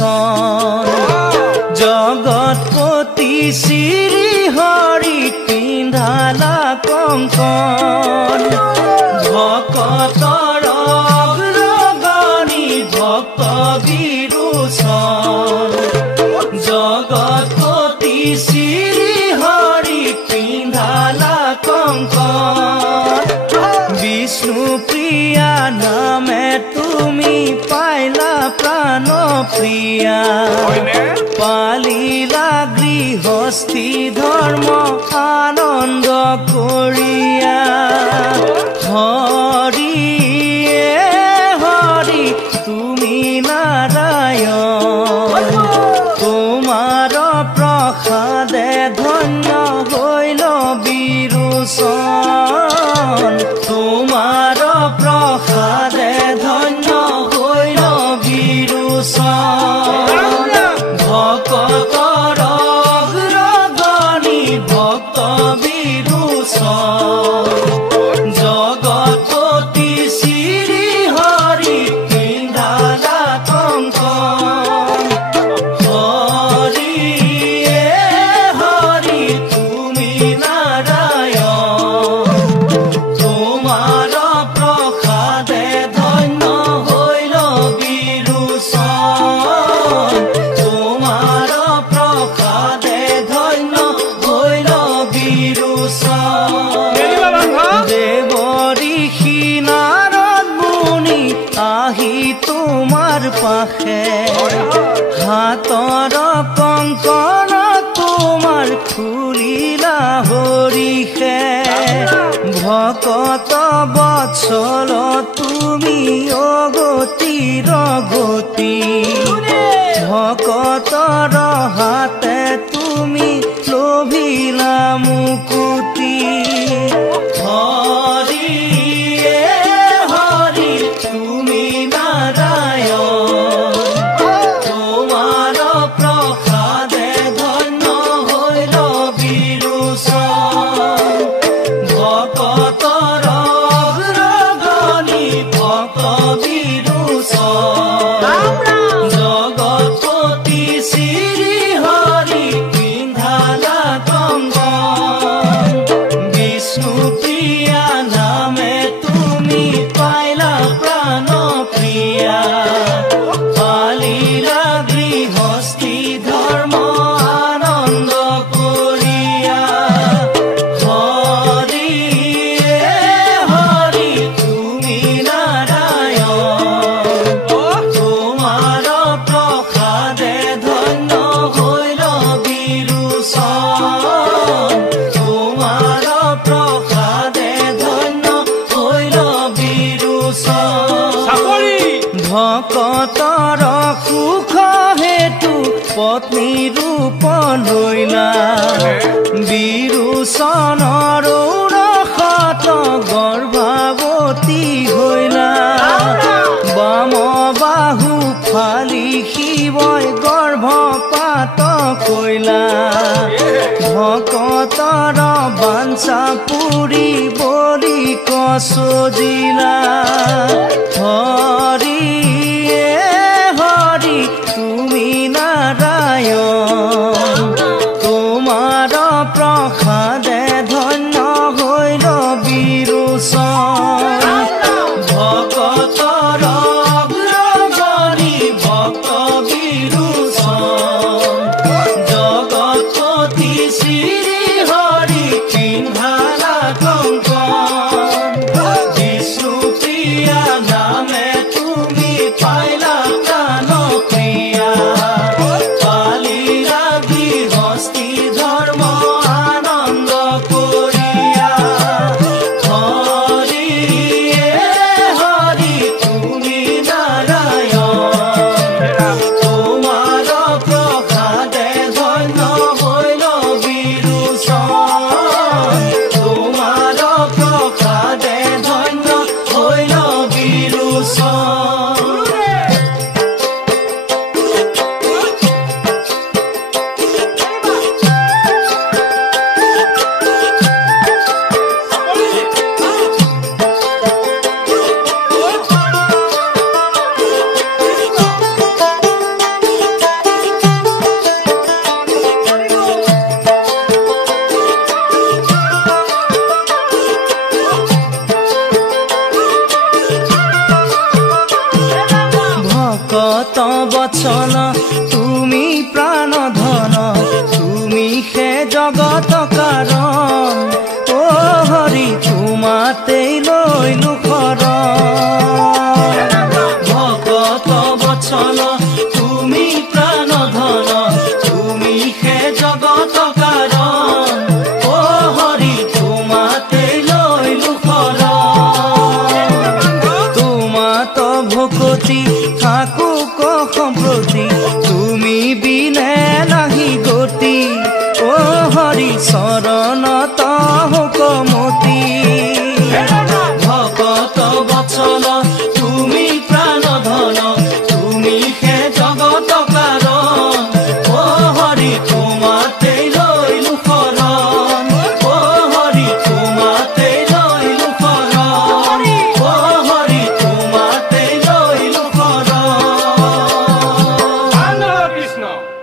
বিৰোচন জগৎপতি শ্ৰী হৰি পিন্ধালা কংকন ভকতৰ অগ্ৰগণী ভক্ত বিৰোচন জগৎপতি শ্ৰী হৰি পিন্ধালা কংকন বিষ্ণু প্ৰিয়া নামে তুমি পাইলা প্ৰাণ প্ৰিয়া পালিলা গৃহস্থী ধৰ্ম আনন্দ কৰিয়া হৰি হৰি তুমি নাৰায়ণ তোমাৰ প্ৰসাদে ধন্য হৈল বিৰোচন তোমাৰ প্ৰসাদে ধন্য হৈল বিৰোচন ভকতৰ অগ্ৰগণী ভক্ত বিৰোচন জগৎপতি শ্ৰী হৰি পিন্ধালা কংকন হৰি হৰি তুমি নাৰায়ণ তোমাৰ প্ৰসাদে ধন্য হৈল বিৰোচন তোমাৰ প্ৰসাদে ধন্য হৈল বিৰোচন দেৱ ঋষি নাৰদ মুনি আহি তোমাৰ পাশে হাতৰ কংকন তোমাৰ খুলিলা হৰিষে ভকত বৎসল তুমি অগতিৰ গতি ভকতৰ হাতে তুমি লোভিলা মুকুতি হৰি হৰি তুমি নাৰায়ণ তোমাৰ প্ৰসাদে ধন্য হৈল বিৰোচন ভকতৰ অগ্ৰগণী ভক্ত বিৰোচন জগৎপতি শ্ৰী হৰি পিন্ধালা কংকন বিষ্ণু প্ৰিয়া নামে তুমি পাইলা প্ৰাণ প্ৰিয়া পালিলা গৃহস্থী ধৰ্ম আনন্দ কৰিয়া হৰি হৰি তুমি নাৰায়ণ তোমাৰ প্ৰসাদে ধন্য হৈল বিৰোচন তোমাৰ প্ৰসাদে ধন্য হৈল বিৰোচন ভকতৰ সুখ হেতু পত্নী ৰূপ লৈলা বিৰোচনৰ ৰসত গৰ্ভৱতী হৈলা বাম বাহু ফালি শিৱই গৰ্ভপাত কৰিলা ভকতৰ বাঞ্ছা পুৰি বলি কচজিলা হৰি হৰি তুমি নাৰায়ণ তোমাৰ প্ৰসাদে ধন্য হৈল বিৰোচন ভকতৰ অগ্ৰগণী ভক্ত বিৰোচন জগৎপতি শ্ৰী হৰি পিন্ধালা কংকন বিষ্ণু প্ৰিয়া নামে তুমি বচন তুমি প্ৰাণ ধন তুমি হে জগত কাৰণ ও হৰি তোমাতেই লৈলো শৰণ ভকত বচন